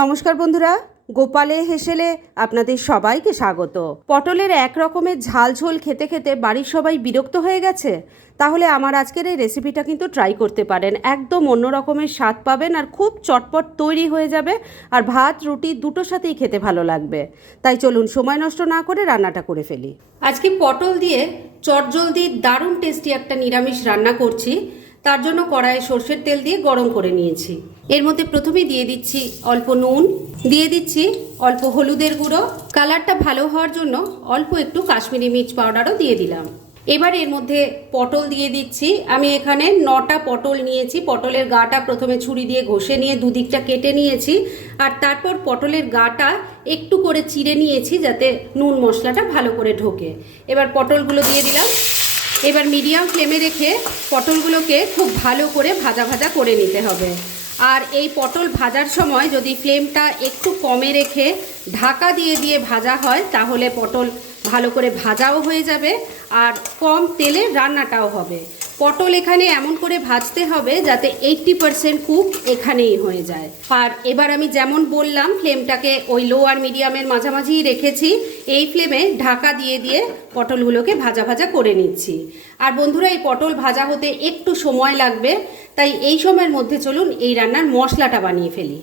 নমস্কার বন্ধুরা, গোপালে হেসেলে আপনাদের সবাইকে স্বাগত। পটলের এক রকমের ঝাল ঝোল খেতে খেতে বাড়ির সবাই বিরক্ত হয়ে গেছে। তাহলে আমার আজকের এই রেসিপিটা কিন্তু ট্রাই করতে পারেন। একদম অন্য রকমের স্বাদ পাবেন আর খুব চটপট তৈরি হয়ে যাবে আর ভাত, রুটি দুটোর সাথেই খেতে ভালো লাগবে। তাই চলুন সময় নষ্ট না করে রান্নাটা করে ফেলি। আজকে পটল দিয়ে চটজলদি দারুণ টেস্টি একটা নিরামিষ রান্না করছি। তার জন্য কড়াইয়ে সর্ষের তেল দিয়ে গরম করে নিয়েছি। এর মধ্যে প্রথমেই দিয়ে দিচ্ছি অল্প নুন, দিয়ে দিচ্ছি অল্প হলুদের গুঁড়ো। কালারটা ভালো হওয়ার জন্য অল্প একটু কাশ্মীরি মির্চ পাউডারও দিয়ে দিলাম। এবার এর মধ্যে পটল দিয়ে দিচ্ছি। আমি এখানে নটা পটল নিয়েছি। পটলের গাটা প্রথমে ছুরি দিয়ে ঘষে নিয়ে দুদিকটা কেটে নিয়েছি। আর তারপর পটলের গাটা একটু করে চিড়ে নিয়েছি যাতে নুন মশলাটা ভালো করে ঢোকে। এবার পটলগুলো দিয়ে দিলাম। এবার মিডিয়াম ফ্লেমে রেখে পটলগুলোকে খুব ভালো করে ভাজা ভাজা করে নিতে হবে। আর এই পটল ভাজার সময় যদি ফ্লেমটা একটু কমে রেখে ঢাকা দিয়ে দিয়ে ভাজা হয়, তাহলে পটল ভালো করে ভাজাও হয়ে যাবে আর কম তেলে রান্নাটাও হবে। পটল এখানে এমন করে ভাজতে হবে যাতে এইট্টি পারসেন্ট কুক এখানেই হয়ে যায়। আর এবার আমি যেমন বললাম ফ্লেমটাকে ওই লো আর মিডিয়ামের মাঝামাঝিই রেখেছি, এই ফ্লেমে ঢাকা দিয়ে দিয়ে পটলগুলোকে ভাজা ভাজা করে নিচ্ছি। আর বন্ধুরা, এই পটল ভাজা হতে একটু সময় লাগবে, তাই এই সময়ের মধ্যে চলুন এই রান্নার মশলাটা বানিয়ে ফেলি।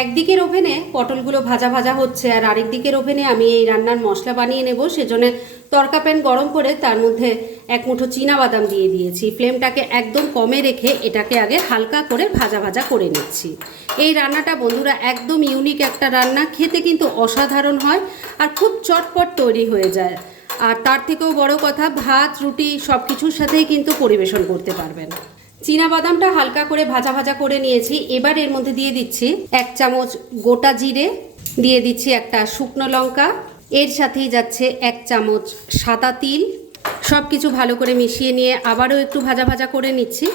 একদিকের ওভেনে পটলগুলো ভাজা ভাজা হচ্ছে আর আরেক দিকের ওভেনে আমি এই রান্নার মশলা বানিয়ে নেব। সেজন্য তরকা প্যান গরম করে তার মধ্যে এক মুঠো বাদাম দিয়ে দিয়েছি। ফ্লেমটাকে একদম কমে রেখে এটাকে আগে হালকা করে ভাজা ভাজা করে নিচ্ছি। এই রান্নাটা বন্ধুরা একদম ইউনিক একটা রান্না। খেতে কিন্তু অসাধারণ হয় আর খুব চটপট তৈরি হয়ে যায়। আর তার থেকেও বড় কথা, ভাত, রুটি সব কিছুর সাথেই কিন্তু পরিবেশন করতে পারবেন। চীনা বাদামটা হালকা করে ভাজা ভাজা করে নিয়েছি। এবার এর মধ্যে দিয়ে দিচ্ছি এক চামচ গোটা জিরে, দিয়ে দিচ্ছি একটা শুকনো লঙ্কা। এর সাথেই যাচ্ছে এক চামচ সাদা তিল। সব কিছু ভালো করে মিশিয়ে নিয়ে আবারও একটু ভাজা ভাজা করে নিচ্ছি।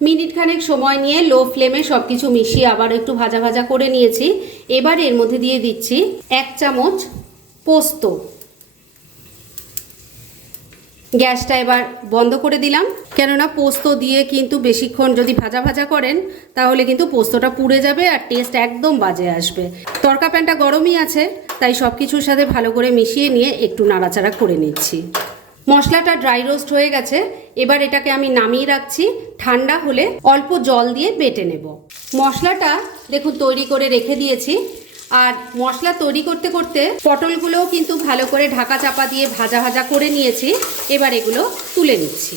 মিনিট খানেক সময় নিয়ে লো ফ্লেমে সব কিছু মিশিয়ে আবার একটু ভাজা ভাজা করে নিয়েছি। এবার এর মধ্যে দিয়ে দিচ্ছি এক চামচ পোস্ত। গ্যাসটা এবার বন্ধ করে দিলাম। কেননা পোস্ত দিয়ে কিন্তু বেশিক্ষণ যদি ভাজা ভাজা করেন, তাহলে কিন্তু পোস্তটা পুড়ে যাবে আর টেস্ট একদম বাজে আসবে। তরকা প্যানটা গরমই আছে, তাই সব কিছুর সাথে ভালো করে মিশিয়ে নিয়ে একটু নাড়াচাড়া করে নিচ্ছি। মশলাটা ড্রাই রোস্ট হয়ে গেছে, এবার এটাকে আমি নামিয়ে রাখছি। ঠান্ডা হলে অল্প জল দিয়ে বেটে নেব। মশলাটা দেখুন তৈরি করে রেখে দিয়েছি। আর মশলা তৈরি করতে করতে পটলগুলোও কিন্তু ভালো করে ঢাকা চাপা দিয়ে ভাজা ভাজা করে নিয়েছি। এবার এগুলো তুলে নিচ্ছি।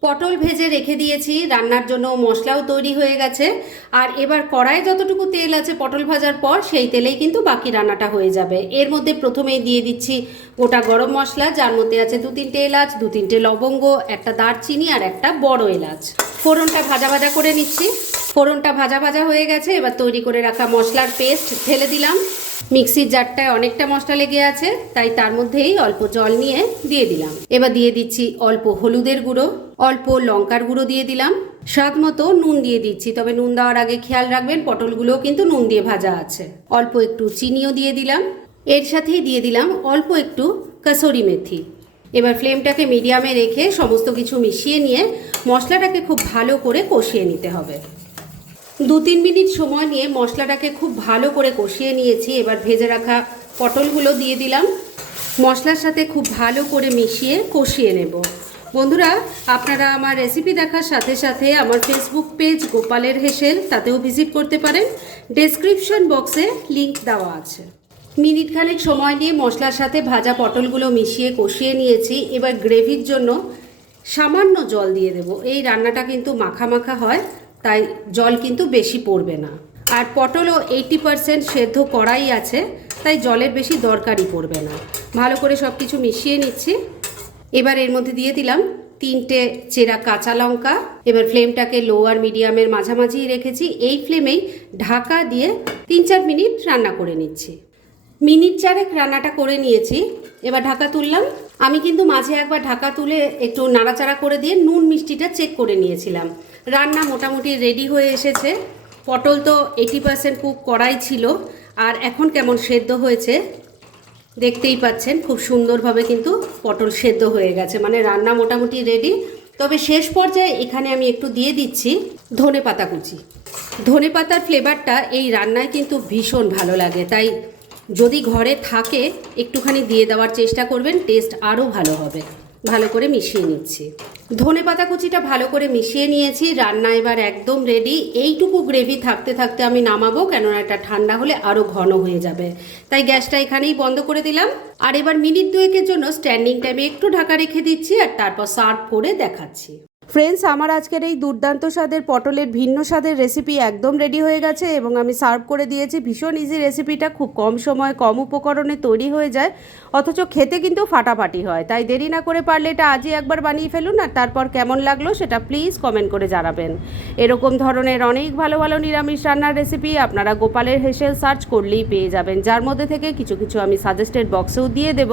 পটল ভেজে রেখে দিয়েছি। রান্নার জন্য মশলাও তৈরি হয়ে গেছে। আর এবার কড়াই যতটুকু তেল আছে পটল ভাজার পর সেই তেলেই কিন্তু বাকি রান্নাটা হয়ে যাবে। এর মধ্যে প্রথমেই দিয়ে দিচ্ছি গোটা গরম মশলা, যার মধ্যে আছে দু তিনটে এলাচ, দু তিনটে লবঙ্গ, একটা দারচিনি আর একটা বড় এলাচ। ফোড়নটা ভাজা ভাজা করে নিচ্ছি। ফোড়নটা ভাজা ভাজা হয়ে গেছে, এবার তৈরি করে রাখা মশলার পেস্ট ঢেলে দিলাম। মিক্সির জারটায় অনেকটা মশলা লেগে আছে, তাই তার মধ্যেই অল্প জল নিয়ে দিয়ে দিলাম। এবার দিয়ে দিচ্ছি অল্প হলুদের গুঁড়ো, অল্প লঙ্কার গুঁড়ো দিয়ে দিলাম। স্বাদ মতো নুন দিয়ে দিচ্ছি, তবে নুন দেওয়ার আগে খেয়াল রাখবেন পটলগুলোও কিন্তু নুন দিয়ে ভাজা আছে। অল্প একটু চিনিও দিয়ে দিলাম। এর সাথেই দিয়ে দিলাম অল্প একটু কাসরি মেথি। এবার ফ্লেমটাকে মিডিয়ামে রেখে সমস্ত কিছু মিশিয়ে নিয়ে মশলাটাকে খুব ভালো করে কষিয়ে নিতে হবে। দু তিন মিনিট সময় নিয়ে মশলাটাকে খুব ভালো করে কষিয়ে নিয়েছি। এবার ভেজে রাখা পটলগুলো দিয়ে দিলাম। মশলার সাথে খুব ভালো করে মিশিয়ে কষিয়ে নেব। বন্ধুরা, আপনারা আমার রেসিপি দেখার সাথে সাথে আমার ফেসবুক পেজ গোপালের হেসেল, তাতেও ভিজিট করতে পারেন। ডেসক্রিপশন বক্সে লিংক দেওয়া আছে। মিনিট খানেক সময় নিয়ে মশলার সাথে ভাজা পটলগুলো মিশিয়ে কষিয়ে নিয়েছি। এবার গ্রেভির জন্য সামান্য জল দিয়ে দেব। এই রান্নাটা কিন্তু মাখা মাখা হয়। তাই জল কিন্তু বেশি পড়বে না। আর পটলও এইটি পারসেন্ট সেদ্ধ করাই আছে, তাই জলের বেশি দরকারই পড়বে না। ভালো করে সব কিছু মিশিয়ে নিচ্ছি। এবার এর মধ্যে দিয়ে দিলাম তিনটে চেরা কাঁচা লঙ্কা। এবার ফ্লেমটাকে লো আর মিডিয়ামের মাঝামাঝি রেখেছি। এই ফ্লেমেই ঢাকা দিয়ে তিন চার মিনিট রান্না করে নিচ্ছি। মিনিট চারেক রান্নাটা করে নিয়েছি। এবার ঢাকা তুললাম। আমি কিন্তু মাঝে একবার ঢাকা তুলে একটু নাড়াচাড়া করে দিয়ে নুন মিষ্টিটা চেক করে নিয়েছিলাম। রান্না মোটামুটি রেডি হয়ে এসেছে। পটল তো এইটি পার্সেন্ট কুক করাই ছিল। আর এখন কেমন সেদ্ধ হয়েছে দেখতেই পাচ্ছেন, খুব সুন্দরভাবে কিন্তু পটল সেদ্ধ হয়ে গেছে। মানে রান্না মোটামুটি রেডি তবে শেষ পর্যায়ে এখানে আমি একটু দিয়ে দিচ্ছি ধনে পাতা কুচি। ধনে পাতার ফ্লেভারটা এই রান্নায় কিন্তু ভীষণ ভালো লাগে। তাই যদি ঘরে থাকে, একটুখানি দিয়ে দেওয়ার চেষ্টা করবেন টেস্ট আরও ভালো হবে। ভালো করে মিশিয়ে নিচ্ছি। ধনে পাতা কুচিটা ভালো করে মিশিয়ে নিয়েছি। রান্না এবার একদম রেডি এইটুকু গ্রেভি থাকতে থাকতে আমি নামাবো, কেননা এটা ঠান্ডা হলে আরও ঘন হয়ে যাবে। তাই গ্যাসটা এখানেই বন্ধ করে দিলাম। আর এবার মিনিট দুয়েকের জন্য স্ট্যান্ডিং টাইমে একটু ঢাকা রেখে দিচ্ছি আর তারপর সার্ভ করে দেখাচ্ছি। ফ্রেন্ডস আমার আজকের এই দুর্দান্ত স্বাদের পটলের ভিন্ন স্বাদের রেসিপি একদম রেডি হয়ে গেছে এবং আমি সার্ভ করে দিয়েছি। ভীষণ ইজি রেসিপিটা খুব কম সময়, কম উপকরণে তৈরি হয়ে যায়, অথচ খেতে কিন্তু ফাটাফাটি হয়। তাই দেরি না করে পারলে এটা আজই একবার বানিয়ে ফেলুন আর তারপর কেমন লাগল সেটা প্লিজ কমেন্ট করে জানাবেন। এরকম ধরনের অনেক ভালো ভালো নিরামিষ রান্নার রেসিপি আপনারা গোপালের হেসেল সার্চ করলেই পেয়ে যাবেন। যার মধ্যে থেকে কিছু কিছু আমি সাজেস্টেড বক্সেও দিয়ে দেব।